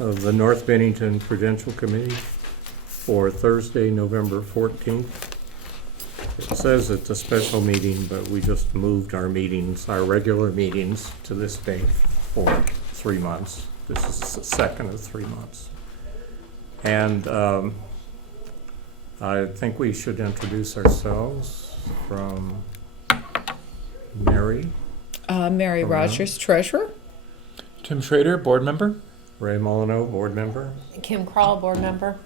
of the North Bennington Prudential Committee for Thursday, November 14th. It says it's a special meeting, but we just moved our meetings, our regular meetings, to this date for 3 months. This is the second of 3 months. And I think we should introduce ourselves from Mary. Mary Rogers, Treasurer. Tim Schrader, board member. Ray Molyneux, board member. Kim Crawl, board member.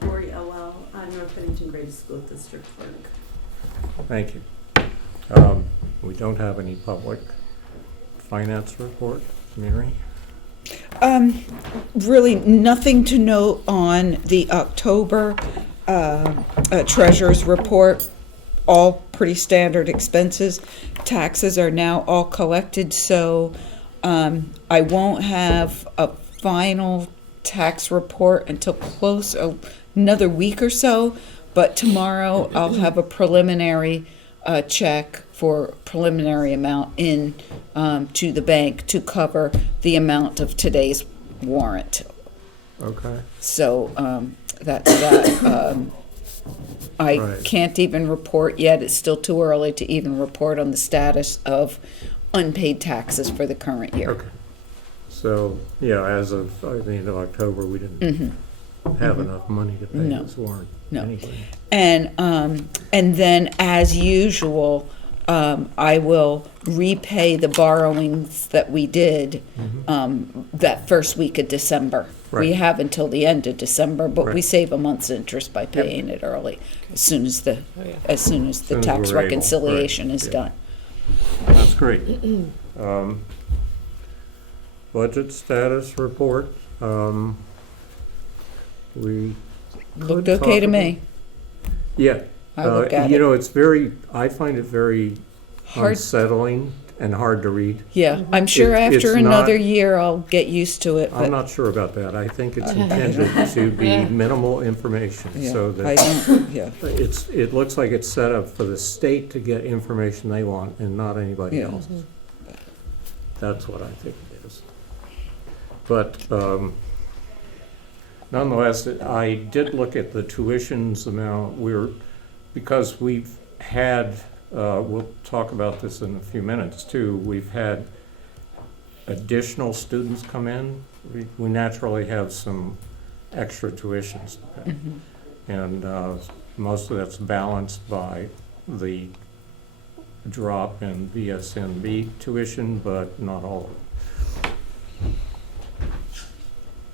Lori Elwell, North Bennington Grade School District Clerk. Thank you. We don't have any public finance report. Mary? Really nothing to note on the October treasurer's report. All pretty standard expenses. Taxes are now all collected, so I won't have a final tax report until close another week or so, but tomorrow I'll have a preliminary check for preliminary amount in to the bank to cover the amount of today's warrant. Okay. So that's that. I Right. can't even report yet. It's still too early to even report on the status of unpaid taxes for the current year. Okay. So, yeah, as of the end of October, we didn't have enough money to pay No. this warrant. No. Anyway. And then, as usual, I will repay the borrowings that we did that first week of December. We Right. have until the end of December, but we Right. save a month's interest by paying it early, as soon as the As soon as tax we're able, reconciliation right, is yeah. done. That's great. Budget status report. We Looked could okay to talk me. Yeah. I look at You it. know, I find it very Hard. unsettling and hard to read. Yeah, I'm sure It's after not- another year I'll get used to it, I'm but not sure about that. I think it's intended to be minimal information, yeah, so I that don't, yeah. it looks like it's set up for the state to get information they want and not anybody Yeah. else. That's what I think it is. But nonetheless, I did look at the tuitions amount. Because we've had, we'll talk about this in a few minutes too, we've had additional students come in. We naturally have some extra tuitions to pay. And most of that's balanced by the drop in VSNB tuition, but not all of it.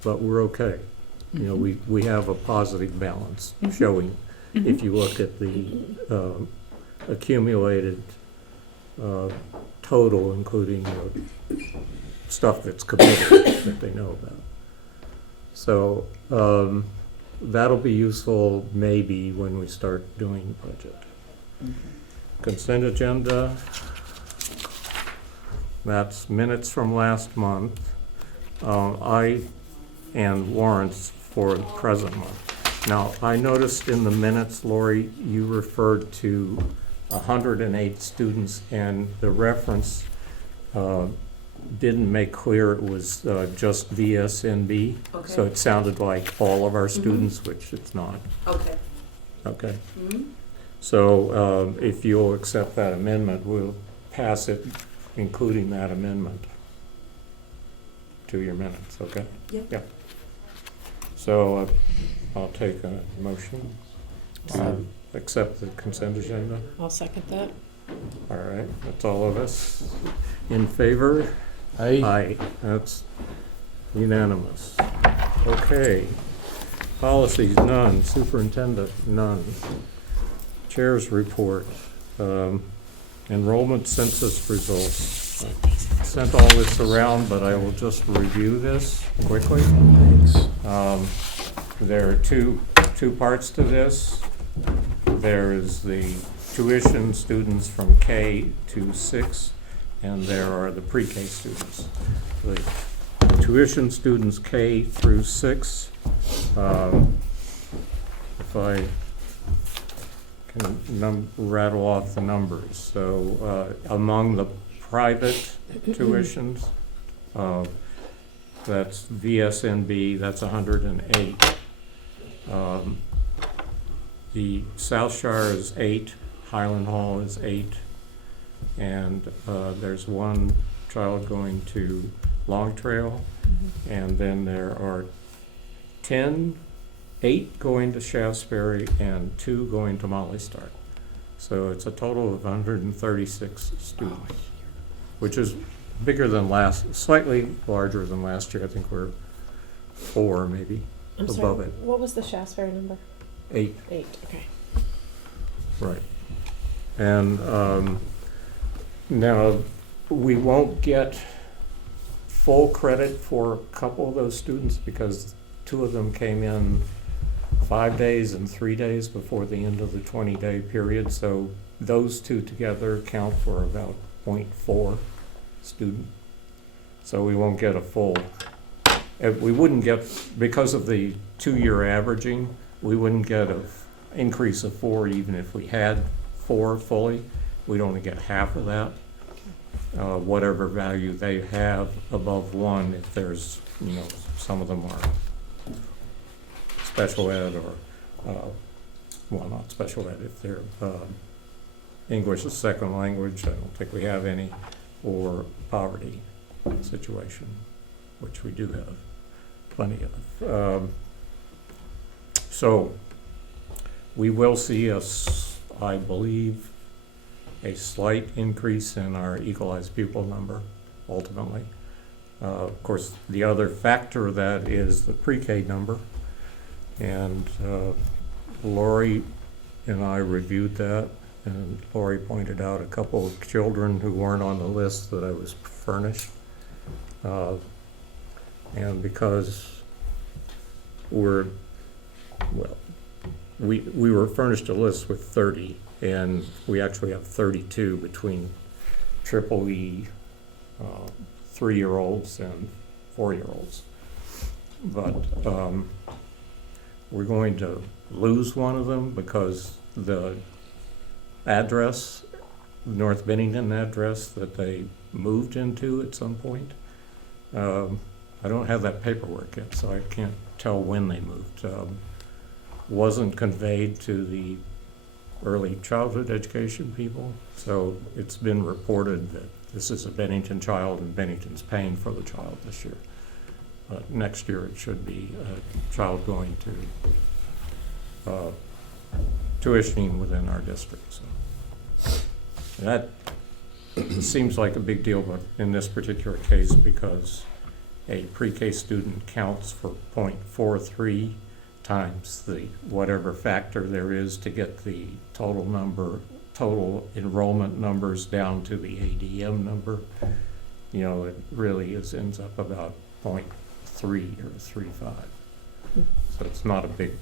But we're okay. You know, we have a positive balance showing, if you look at the accumulated total, including the stuff that's committed that they know about. So that'll be useful maybe when we start doing budget. Consent agenda, that's minutes from last month. And warrants for the present month. Now, I noticed in the minutes, Lori, you referred to 108 students, and the reference didn't make clear it was just VSNB. Okay. So it sounded like all of our students, which it's not. Okay. Okay. Mm-hmm. So if you'll accept that amendment, we'll pass it, including that amendment to your minutes, okay? Yep. Yeah. So I'll take a motion to accept the consent agenda. I'll second that. All right, that's all of us in favor? Aye. Aye, that's unanimous. Okay. Policies, none. Superintendent, none. Chair's report. Enrollment census results. I sent all this around, but I will just review this quickly. There are two parts to this. There is the tuition students from K to 6, and there are the pre-K students. The tuition students K through 6, if I can rattle off the numbers. So among the private tuitions, that's VSNB, that's 108. The South Shire is 8, Highland Hall is 8, and there's one child going to Long Trail, and then there are 8 going to Shaftesbury and 2 going to Molly Stark. So it's a total of 136 students, which is bigger than slightly larger than last year. I think we're 4 maybe I'm above sorry, it. what was the Shaftesbury number? 8, 8, okay. right. And now we won't get full credit for a couple of those students because 2 of them came in 5 days and 3 days before the end of the 20-day period. So those 2 together count for about 0.4 student. So we won't get a full, we wouldn't get, because of the 2-year averaging, we wouldn't get an increase of 4 even if we had 4 fully. We'd only get half of that. Whatever value they have above 1, if there's, some of them are special ed or, well, not special ed, if they're English as second language, I don't think we have any, or poverty situation, which we do have plenty of. So we will see I believe, a slight increase in our equalized pupil number, ultimately. Of course, the other factor of that is the pre-K number. And Lori and I reviewed that, and Lori pointed out a couple of children who weren't on the list that I was furnished. And because we were furnished a list with 30, and we actually have 32 between triple E 3-year-olds and 4-year-olds. But we're going to lose one of them because the address, North Bennington address that they moved into at some point, I don't have that paperwork yet, so I can't tell when they moved. Wasn't conveyed to the early childhood education people, so it's been reported that this is a Bennington child and Bennington's paying for the child this year. Next year it should be a child going to tuitioning within our district. So that seems like a big deal, but in this particular case, because a pre-K student counts for 0.43 times the whatever factor there is to get the total enrollment numbers down to the ADM number, it really ends up about 0.3 or 3.5. So it's not a big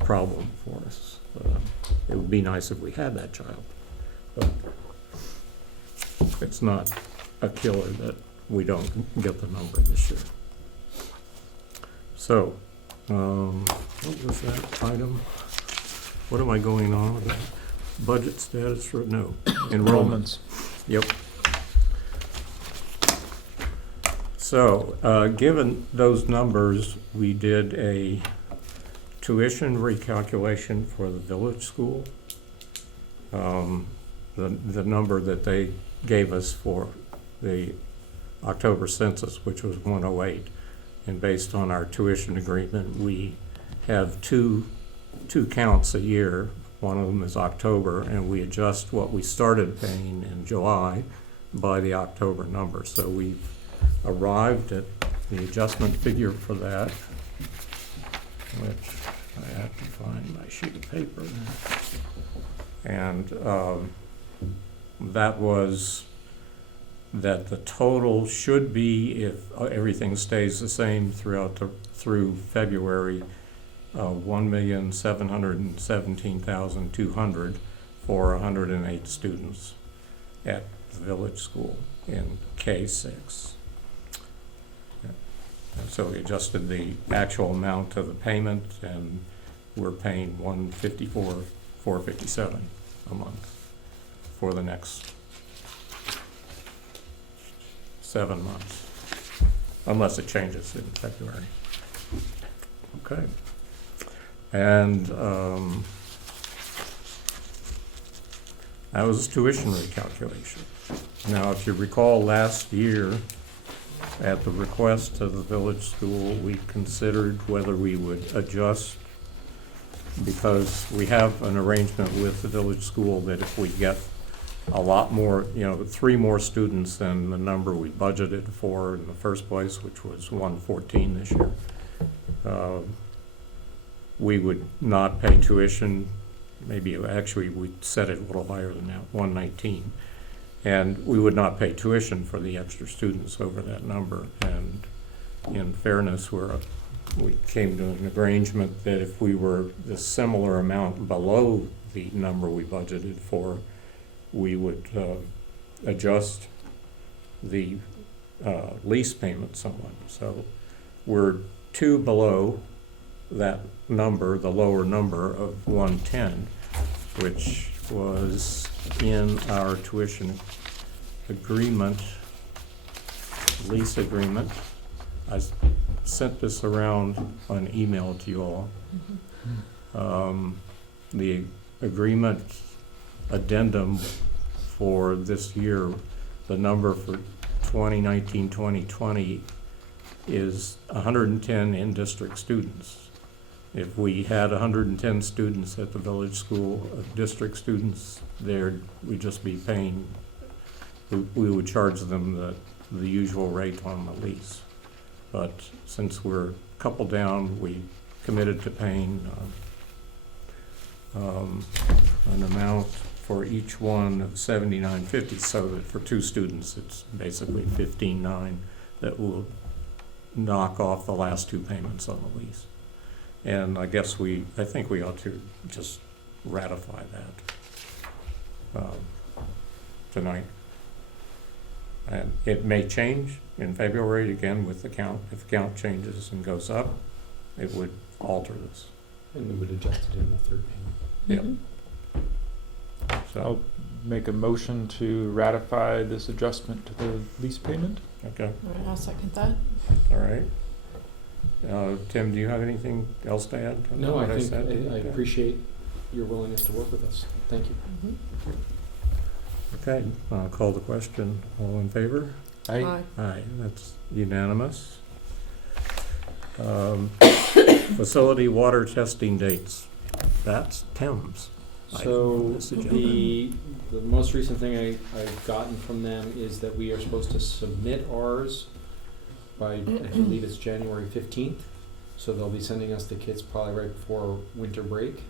problem for us. It would be nice if we had that child, but it's not a killer that we don't get the number this year. So, what was that item? What am I going on with that? Budget status for, no, enrollments. Yep. So, given those numbers, we did a tuition recalculation for the village school. The number that they gave us for the October census, which was 108. And based on our tuition agreement, we have two counts a year. One of them is October, and we adjust what we started paying in July by the October number. So we've arrived at the adjustment figure for that, which I have to find my sheet of paper. And that was that the total should be, if everything stays the same through February, 1,717,200 for 108 students at the village school in K6. And so we adjusted the actual amount of the payment, and we're paying $154,457 a month for the next 7 months. unless it changes in February. Okay. And that was tuition recalculation. Now, if you recall last year, at the request of the village school, we considered whether we would adjust, because we have an arrangement with the village school that if we get a lot more, 3 more students than the number we budgeted for in the first place, which was 114 this year, we would not pay tuition. Maybe actually we set it a little higher than that, 119. And we would not pay tuition for the extra students over that number. And in fairness, we came to an arrangement that if we were the similar amount below the number we budgeted for, we would adjust the lease payment somewhat. So we're 2 below that number, the lower number of 110, which was in our tuition agreement, lease agreement. I sent this around on email to you all. The agreement addendum for this year, the number for 2019-2020 is 110 in-district students. If we had 110 students at the village school, district students there, we'd just be paying, we would charge them the usual rate on the lease. But since we're a couple down, we committed to paying an amount for each one of $79.50, so that for 2 students, it's basically $15.9 that will knock off the last 2 payments on the lease. And I guess I think we ought to just ratify that tonight. And it may change in February again with the count. If the count changes and goes up, it would alter this. And we would adjust it in the third payment. Yep. So, I'll make a motion to ratify this adjustment to the lease payment. okay, All right, I'll second that. all right. Tim, do you have anything else to add to No, what I think said? I Okay. appreciate your willingness to work with us. Thank you. Okay, I'll call the question. All in favor? Aye. Aye, that's unanimous. Facility water testing dates. That's Tim's. item on So this agenda. the most recent thing I've gotten from them is that we are supposed to submit ours by, I believe it's January 15th. So they'll be sending us the kits probably right before winter break.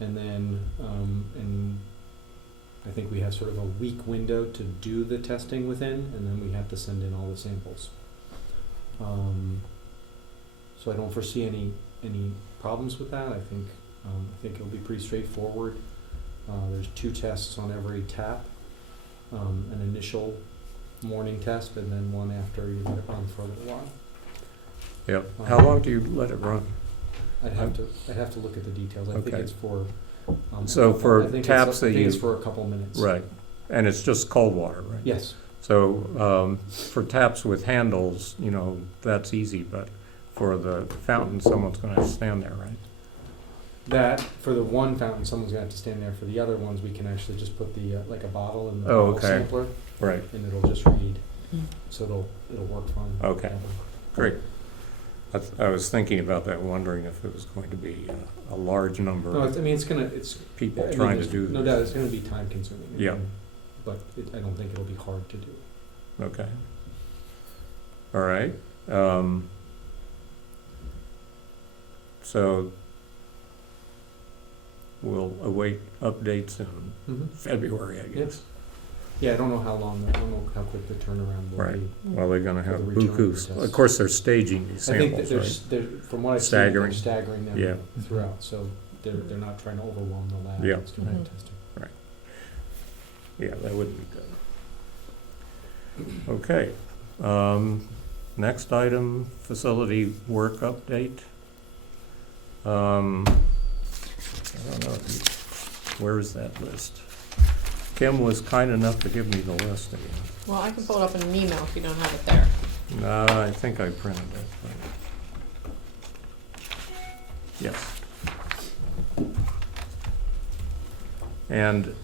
And then, and I think we have sort of a week window to do the testing within, and then we have to send in all the samples. So I don't foresee any problems with that. I think it'll be pretty straightforward. There's 2 tests on every tap, an initial morning test and then one after you let it run for a little while. Yep. How long do you let it run? I'd have to look at the details. I think Okay. it's for. So for I think taps that I think it's you- for a couple minutes. Right, and it's just cold water, right? Yes. So for taps with handles, that's easy, but for the fountain, someone's gonna have to stand there, right? That, for the one fountain, someone's gonna have to stand there. For the other ones, we can actually just put the, like a bottle in the Oh, bottle okay. sampler, Right, and it'll just read. So it'll work fine. Okay. great. I was thinking about that, wondering if it was going to be a large number No, of it's people I mean, trying to there's do this. no doubt it's gonna be time consuming. Yeah. But I don't think it'll be hard to do. Okay. All right. So we'll await updates in February, I guess. Yes. Yeah, I don't know how quick the turnaround will Right. be. Well, they're gonna have For the return of the bukus. test. Of course, they're staging these I think that samples, right? they're, from what I've seen, Staggering. they're staggering them Yeah. throughout, so they're not trying to overwhelm the lab. Yeah. It's doing Mhm. testing. Yeah, that would be good. Okay. Next item, facility work update. I don't know, where is that list? Kim was kind enough to give me the list again. Well, I can pull it up in an email if you don't have it there. No, I think I printed it. But yes. And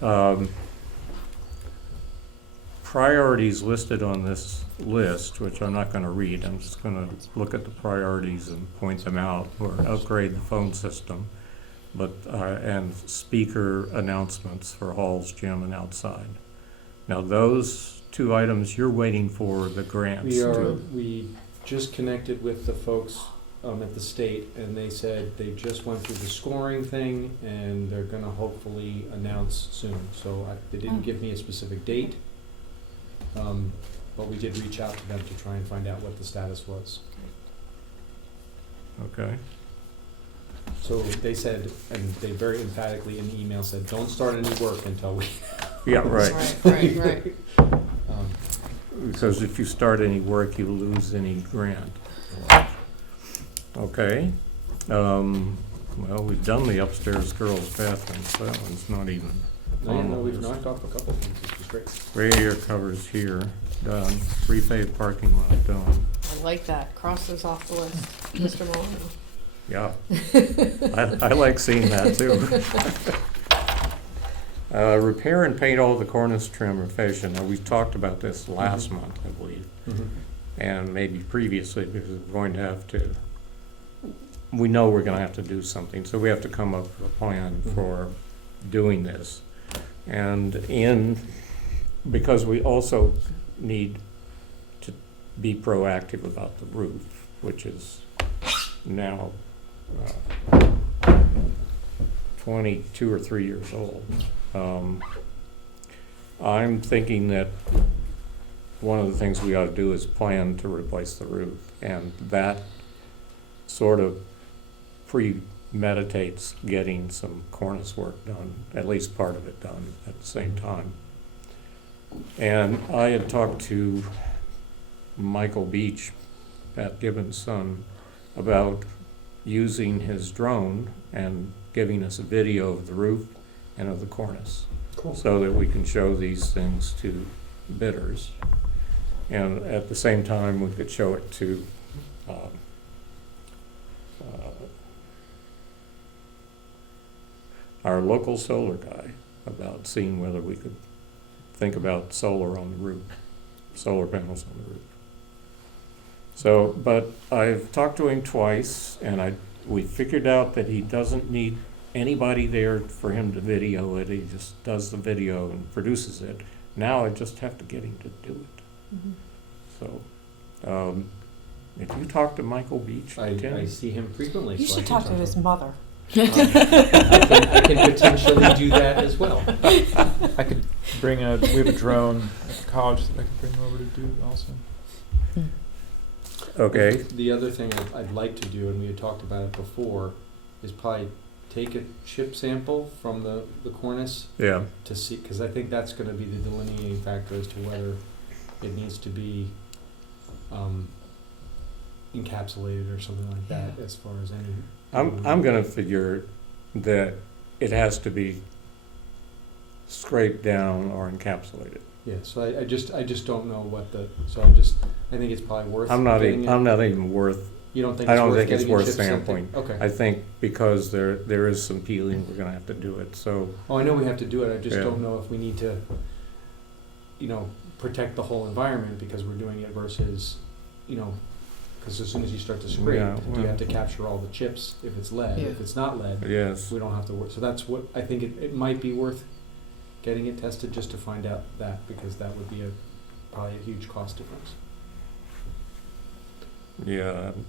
priorities listed on this list, which I'm not going to read, I'm just going to look at the priorities and point them out, or upgrade the phone system, but and speaker announcements for halls, gym, and outside. Now, those two items, you're waiting for the grants We just connected with the folks at the state, and they said they just went through the scoring thing, and they're gonna hopefully announce soon. So they didn't give me a specific date, but we did reach out to them to try and find out what the status was. Okay. So they said, and they very emphatically in the email said, don't start any work until we. Yeah, right. Right. Because if you start any work, you lose any grant. Okay. Well, we've done the upstairs girls' bathroom, so that one's not even No, on the we've list. knocked off a couple things, which is great. Radiator covers here, done. Pre-paved parking lot, done. I like that. Cross those off the list, Mr. Molyneux. Yeah. I like seeing that too. Repair and paint all the cornice trim or fascia. Now, we talked about this last month, I believe, and maybe previously, because we're going to have to, we know we're going to have to do something, so we have to come up with a plan for doing this. And because we also need to be proactive about the roof, which is now 22 or 3 years old. I'm thinking that one of the things we ought to do is plan to replace the roof, and that sort of premeditates getting some cornice work done, at least part of it done at the same time. And I had talked to Michael Beach, Pat Gibbons' son, about using his drone and giving us a video of the roof and of the cornice. Cool. So that we can show these things to bidders. And at the same time, we could show it to our local solar guy about seeing whether we could think about solar on the roof, solar panels on the roof. So, but I've talked to him twice, and we figured out that he doesn't need anybody there for him to video it. He just does the video and produces it. Now I just have to get him to do it. So, if you talk to Michael Beach, I Tim, see him frequently. You so I should can talk to his him. mother. I can potentially do that as well. I could we have a drone at the college that I could bring over to do it also. okay, The other thing I'd like to do, and we had talked about it before, is probably take a chip sample from the cornice yeah, to see, because I think that's going to be the delineating factor as to whether it needs to be encapsulated or something like that, as far as any. I'm gonna figure that it has to be scraped down or encapsulated. Yeah, so I just don't know what I think it's probably worth. I'm not getting even worth. You don't think I it's don't worth think it's getting a worth chip sample? sampling. Okay. I think because there is some peeling, we're gonna have to do it. So Oh, I know we have to do it. I just Yeah. don't know if we need to, protect the whole environment because we're doing it versus, because as soon as you start to scrape, Yeah, do you well. have to capture all the chips if it's lead? Yeah. If it's not lead, yes, we don't have to work. So that's what I think it might be worth getting it tested just to find out that, because that would be probably a huge cost difference. yeah, I'm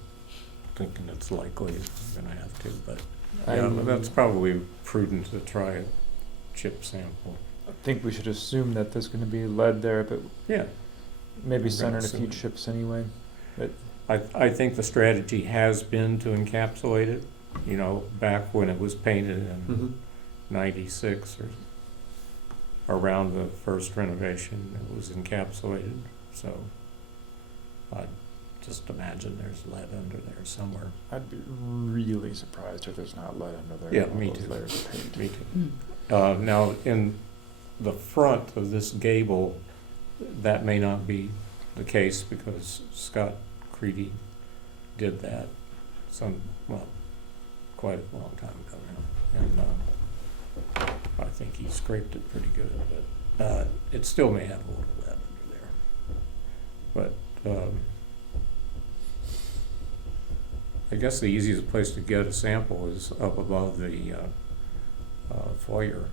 thinking it's likely we're gonna have to, but I yeah, that's probably prudent to try a chip sample. think we should assume that there's going to be lead there, but Yeah, maybe I'm center gonna in a few assume. chips anyway. I think the strategy has been to encapsulate it. Back when it was painted in '96 or around the first renovation, it was encapsulated. So I just imagine there's lead under there somewhere. I'd be really surprised if there's not lead under there. Yeah, in all me those too. layers of paint. Me too. Now, in the front of this gable, that may not be the case because Scott Creedy did that quite a long time ago now. And I think he scraped it pretty good, but it still may have a little lead under there. But I guess the easiest place to get a sample is up above the foyer,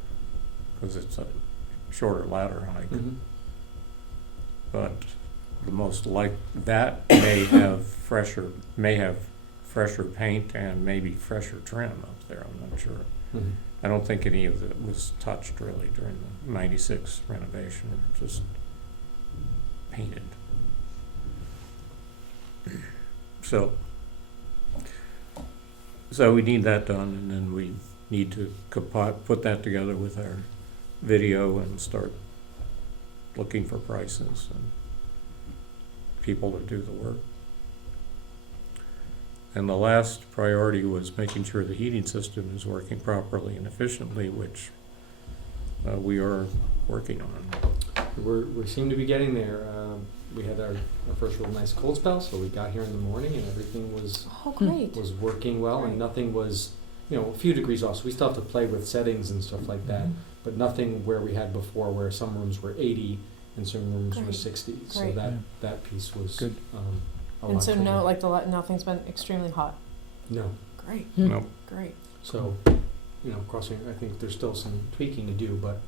because it's a shorter ladder hike. Mhm. But the most that may have fresher paint and maybe fresher trim up there. I'm not sure. Mhm. I don't think any of it was touched really during the '96 renovation. Just painted. So we need that done, and then we need to put that together with our video and start looking for prices and people to do the work. And the last priority was making sure the heating system is working properly and efficiently, which we are working on. We seem to be getting there. We had our first real nice cold spell, so we got here in the morning and everything was Oh, great. working well, and nothing was, a few degrees off. So we still have to play with settings and stuff like that, but nothing where we had before, where some rooms were 80 and some rooms were Great. 60. So Great. that piece was Good. A And lot so cleaner. nothing's been extremely hot. No. Great, Nope. great. So, crossing, I think there's still some tweaking to do, but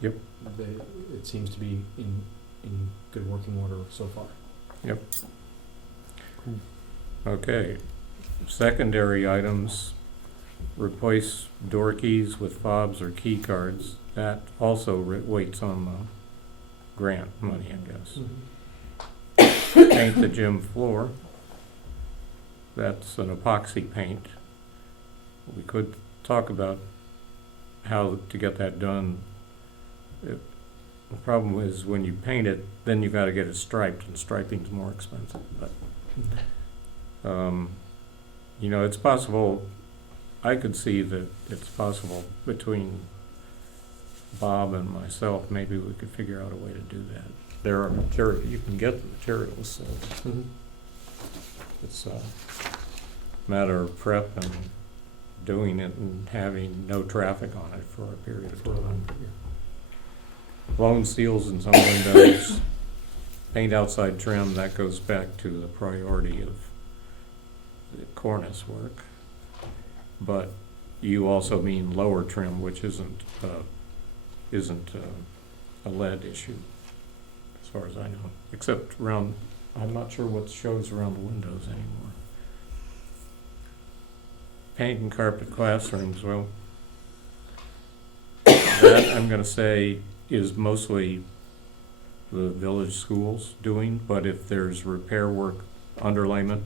Yep. It seems to be in good working order so far. Yep. Okay. Secondary items, replace door keys with fobs or key cards. That also waits on the grant money, I guess. Paint the gym floor. That's an epoxy paint. We could talk about how to get that done. The problem is when you paint it, then you've got to get it striped, and striping's more expensive. But it's possible. I could see that it's possible between Bob and myself. Maybe we could figure out a way to do that. There are you can get the materials, so it's a matter of prep and doing it and having no traffic on it for a period of time. Blown seals in some windows, paint outside trim, that goes back to the priority of the cornice work. But you also mean lower trim, which isn't a lead issue, as far as I know, except around, I'm not sure what shows around the windows anymore. Paint and carpet classrooms, well, that I'm gonna say is mostly the village schools doing, but if there's repair work, underlayment,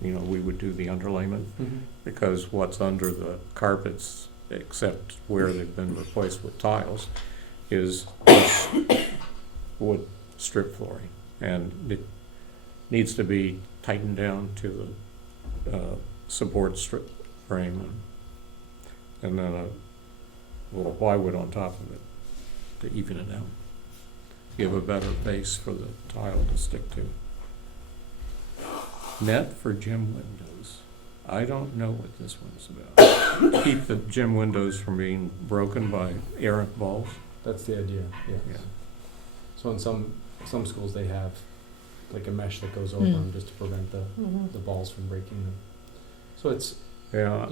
we would do the underlayment, because what's under the carpets, except where they've been replaced with tiles, is wood strip flooring, and it needs to be tightened down to the support strip frame, and then a little plywood on top of it to even it out, give a better base for the tile to stick to. Net for gym windows. I don't know what this one's about. Keep the gym windows from being broken by errant balls. That's the idea, yeah. Yeah. So in some schools, they have like a mesh that goes over them just to prevent the balls from breaking them. So it's, Yeah.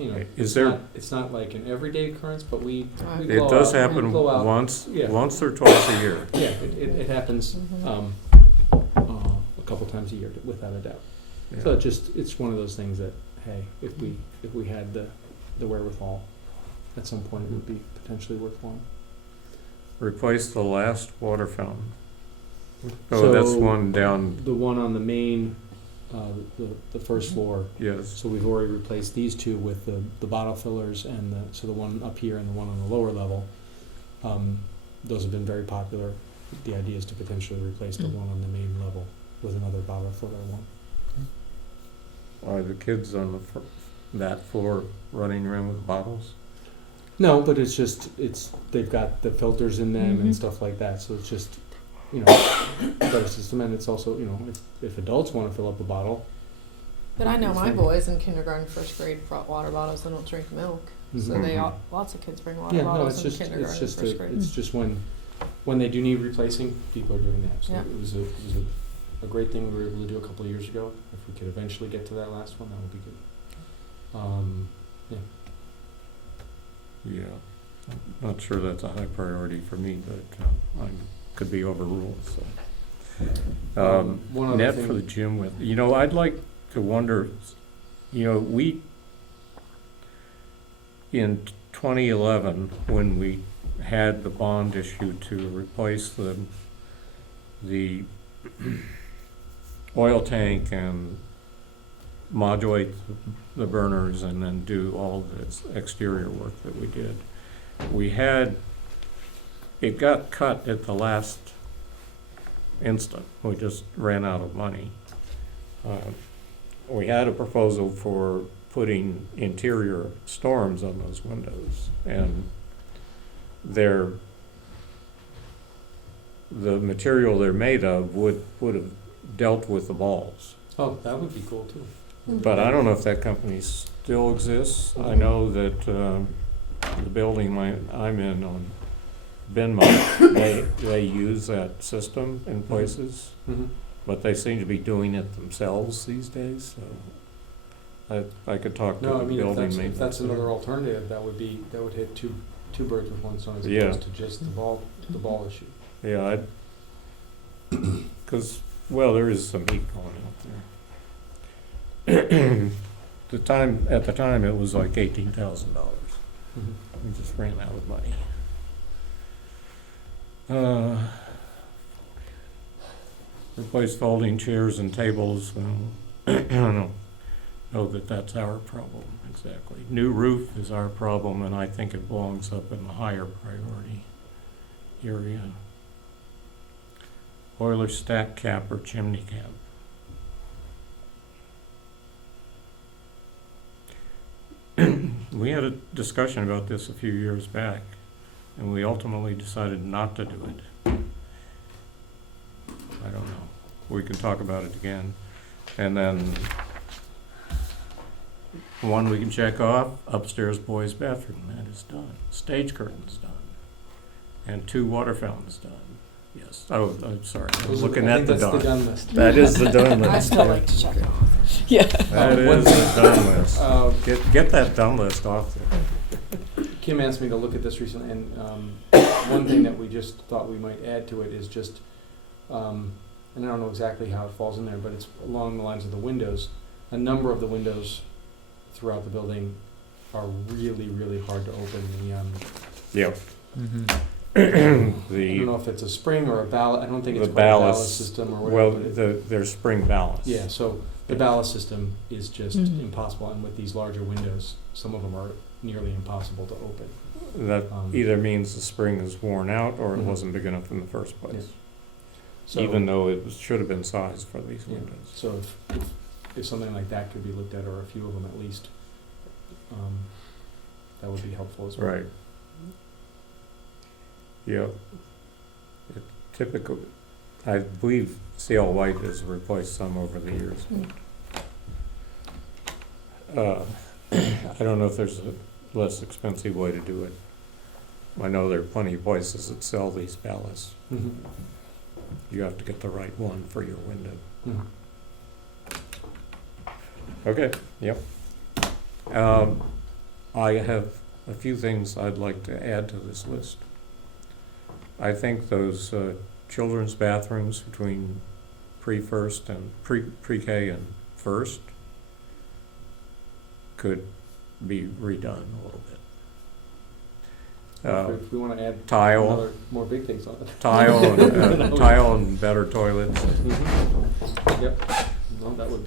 it's not like an everyday occurrence, but we It blow does out- we happen blow out- once Yeah. or twice a year. Yeah, it happens a couple times a year, without a doubt. Yeah. So it's one of those things that, hey, if we had the wherewithal, at some point it would be potentially worthwhile. Replace the last water fountain. Oh, that's So, one down, The one on the main, the first floor. yes. So we've already replaced these two with the bottle fillers and the one up here and the one on the lower level. Those have been very popular. The idea is to potentially replace the one on the main level with another bottle filler one. Are the kids on that floor running around with bottles? No, but they've got the filters in them Mhm. and stuff like that. So it's just, you know, better system, and it's also, you know, if adults wanna fill up a bottle. But I know it's my fine. boys in kindergarten, first grade brought water bottles. They don't drink milk, so Mhm. they all, lots of kids bring water Yeah, no, bottles it's in just, kindergarten, it's just, first grade. it's just when they do need replacing, people are doing that, so Yeah. it was a great thing we were able to do a couple of years ago. If we could eventually get to that last one, that would be good. Yeah, I'm not sure that's a high priority for me, but I could be overruled, so. One other Net thing. for the gym with, you know, I'd like to wonder, you know, in 2011, when we had the bond issue to replace the oil tank and modulate the burners and then do all this exterior work that we did, it got cut at the last instant. We just ran out of money. We had a proposal for putting interior storms on those windows, and the material they're made of would have dealt with the balls. Oh, that would be cool too. But I don't know if that company still exists. I know that the building I'm in on Benmont, they use that system in places, Mhm. but they seem to be doing it themselves these days, so I could talk to No, the I mean, building if maintenance. that's another there. alternative, that would hit two birds with one stone as Yeah. opposed to just the ball issue. Yeah, because, well, there is some heat going out there. At the time, it was like $18,000. We just ran out of money. Replace folding chairs and tables, well, I don't know that that's our problem exactly. New roof is our problem, and I think it belongs up in the higher priority area. Boiler stack cap or chimney cap. We had a discussion about this a few years back, and we ultimately decided not to do it. I don't know. We can talk about it again. And then one we can check off, upstairs boys' bathroom, that is done. Stage curtains done. And 2 water fountains done. Yes, oh, I'm sorry, I was looking at the That's the done. done list. That is the done I list. still like to check it off. Yeah. That One is the thing- done list. Get that done list off there. Kim asked me to look at this recently, and one thing that we just thought we might add to it is just, and I don't know exactly how it falls in there, but it's along the lines of the windows. A number of the windows throughout the building are really, really hard to open. Yep. Mm-hmm. I don't The, know if it's a spring or a ballast. I don't think it's the quite a ballast ballast, system or well, whatever. But there's spring ballast. yeah, so the ballast system is just Mhm. impossible, and with these larger windows, some of them are nearly impossible to open. That Um, either means the spring is worn out or it Mhm. wasn't big enough in the first place. So, Even though it should have been sized for these yeah, windows. so if something like that could be looked at, or a few of them at least, that would be helpful as well. Right. Yeah. Typical, I believe CL White has replaced some over the years. I don't know if there's a less expensive way to do it. I know there are plenty of places that sell these ballasts. Mhm. You have to get the right one for your window. Mhm. Okay, yep. I have a few things I'd like to add to this list. I think those children's bathrooms between pre-first and pre-K and first could be redone a little bit. If we want to add Tile, more big things on it. tile and better toilets. Mhm. Yep. No, that would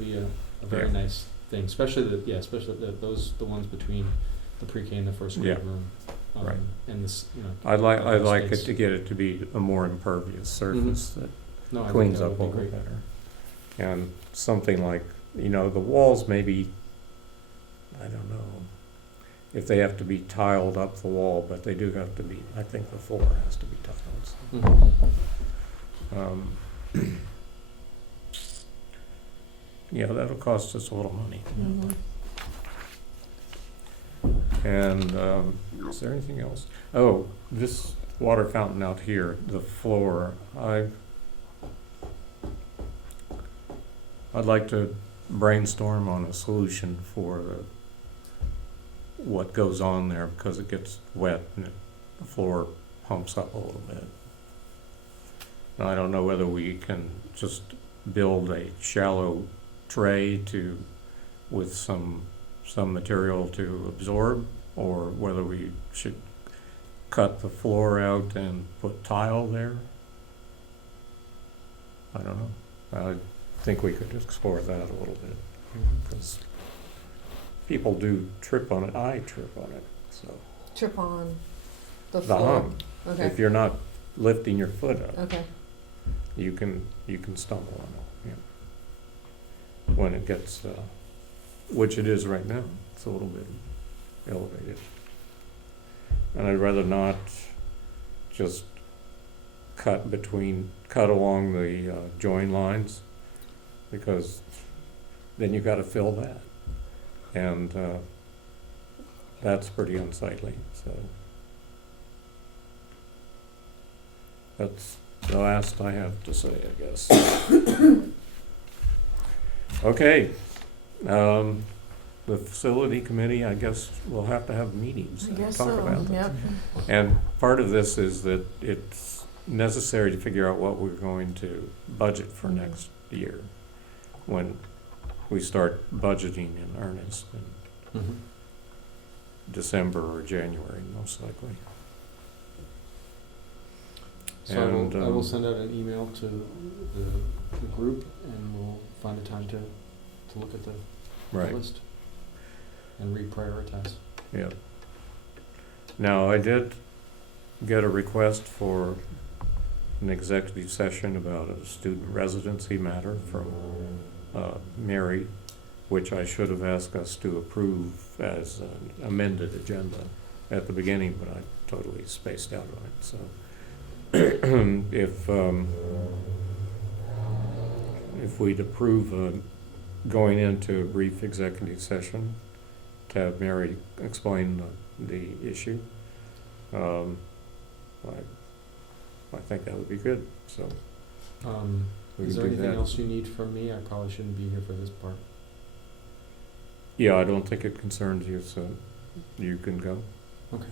be a very Yeah. nice thing, especially the ones between the pre-K and the first grade Yeah. room. Right. And this, I'd like it space. to get it to be a more impervious surface that No, I think cleans that up a would be little great. better. And something like, the walls maybe, I don't know, if they have to be tiled up the wall, but they do have to be, I think the floor has to be tiled. So. Yeah, that'll cost us a little money. Mhm. And is there anything else? Oh, this water fountain out here, the floor, I'd like to brainstorm on a solution for what goes on there, because it gets wet and the floor pumps up a little bit. And I don't know whether we can just build a shallow tray with some material to absorb, or whether we should cut the floor out and put tile there. I don't know. I think we could explore that a little bit, because people do trip on it. I trip on it, so. Trip on the The floor. hum. Okay. If you're not lifting your foot up, Okay. you can stumble on it. Yeah. When it gets, which it is right now, it's a little bit elevated. And I'd rather not just cut along the join lines, because then you gotta fill that. And that's pretty unsightly, so. That's the last I have to say, I guess. Okay, the facility committee, I guess we'll have to have meetings I and guess talk so. about that. Yep. And part of this is that it's necessary to figure out what we're going to budget for Mhm. next year, when we start budgeting in earnest in December or January, most likely. So And, I will um, send out an email to the group, and we'll find a time to look at the Right, list and reprioritize. yeah. Now, I did get a request for an executive session about a student residency matter from Mary, which I should have asked us to approve as an amended agenda at the beginning, but I totally spaced out on it, so. If we'd approve going into a brief executive session to have Mary explain the issue, I think that would be good, so. We Is can there do anything that. else you need from me? I probably shouldn't be here for this part. Yeah, I don't think it concerns you, so you can go. Okay.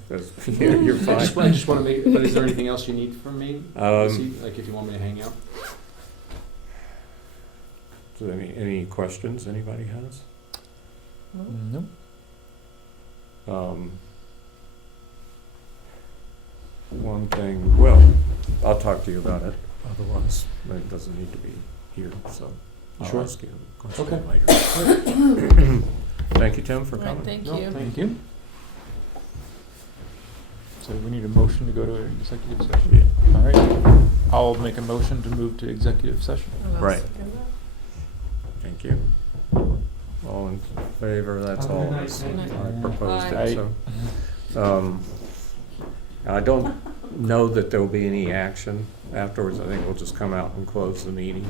You're I fine. just want to make, but is there anything else you need from me? Like if you want me to hang out? So any questions anybody has? Nope. One thing, well, I'll talk to you about it, otherwise it doesn't need to be here, so I'll Sure. ask you a question Okay. later. Thank you, Tim, for Right, coming. thank No, you. thank you. So we need a motion to go to an executive session. Yeah. All right. I'll make a motion to move to executive session. And I'll Right. second that. Thank you. All in favor, that's Have a all good of night. us. Thank I you. proposed Aye. it, so. I don't know that there'll be any action afterwards. I think we'll just come out and close the meeting.